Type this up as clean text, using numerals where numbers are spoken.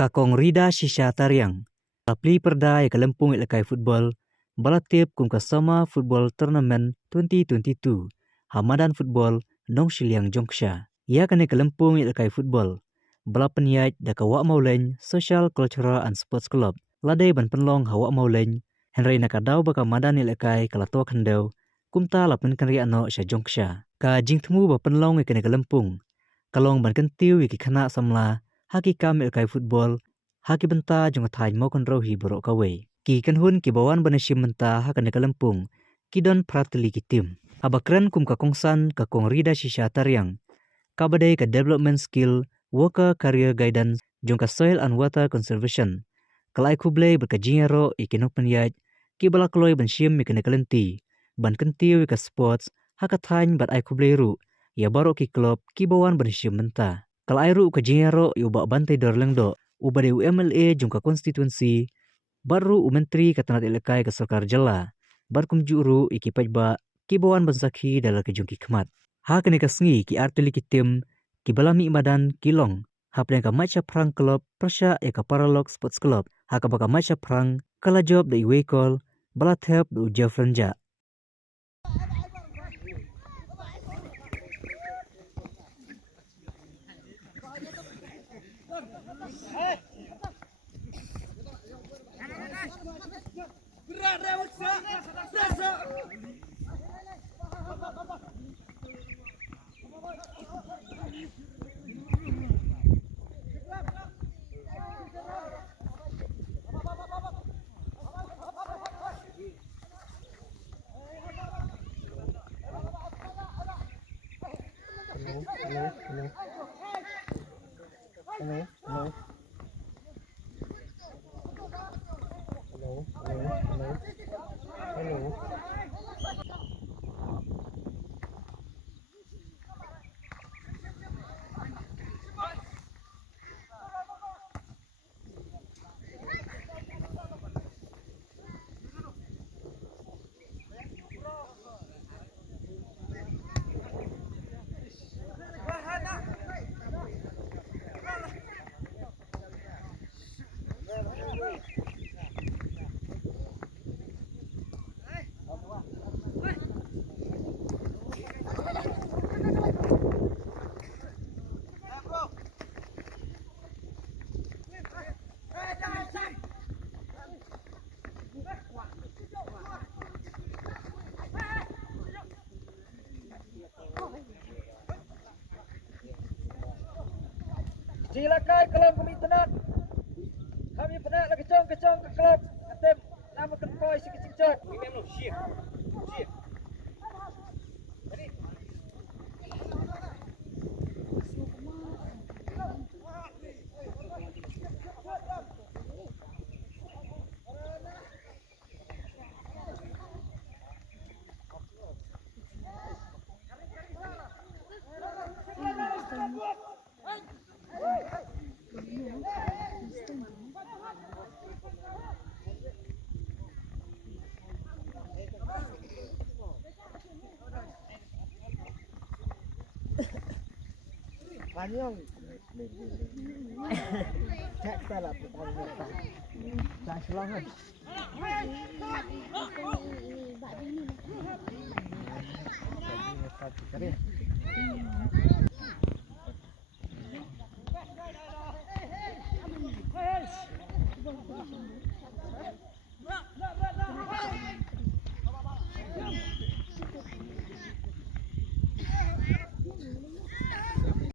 Kakong Rida Shisha Tariang, Apli Perda ya Kelempung Ilakai Football, Balatip kum kasama Football Tournament 2022, Hamadan Football Nong Shiliang Jongsha. Ia kene Kelempung Ilakai Football, Balapan Yaj da Kawak Mauleng Social Cultural and Sports Club, Ladai Ban Penlong Hawak Mauleng, Henry Nakadau baka Madan Ilakai Kalatua Kendau, Kumta Lapin Kenri Ano Sha Jongsha. Ka Jingtemu ba Penlong ikene Kelempung, Kalong Ban Kentiu iki Kana Samla, Haki kam Ilakai Football, Haki benta jong thai mo kon rohi borok kawe. Ki kan hun ki bawan banashim menta hakan ne Kelempung. Ki don pratili ki tim. Abakren kum kakongsan kakong Rida Shisha Tariang. Kabadai ka development skill, worker career guidance, jong ka soil and water conservation. Kalai kublai berkajinya ro ikinok penyaj. Ki balakloi banshim ikene kelenti. Ban kentiu ka sports, haka thany bat ai kublai ru. Ya barok ki klub ki bawan banashim menta. Kalai ru kajinya ro yubak bantai dorleng do. Ubade UMLA jungka konstituensi baru menteri katanat ilakai ke Sarkar Jala barkum juru iki pajba kibawan bansaki dalam kejungki kemat ha kene kasngi ki artili ki tim ki balami madan kilong haplen ka macha prang club prasya eka paralog sports club ha ka baka macha prang kala job da iwe call balathep du jafranja. Silakan kalau kami tenang. Kami penat lagi kecong ke kelab. Atem nama kempoi sikit cot. Memang siap. Siap. Panyong. Cek salah pertanyaan. Tak selangat. Bak bini.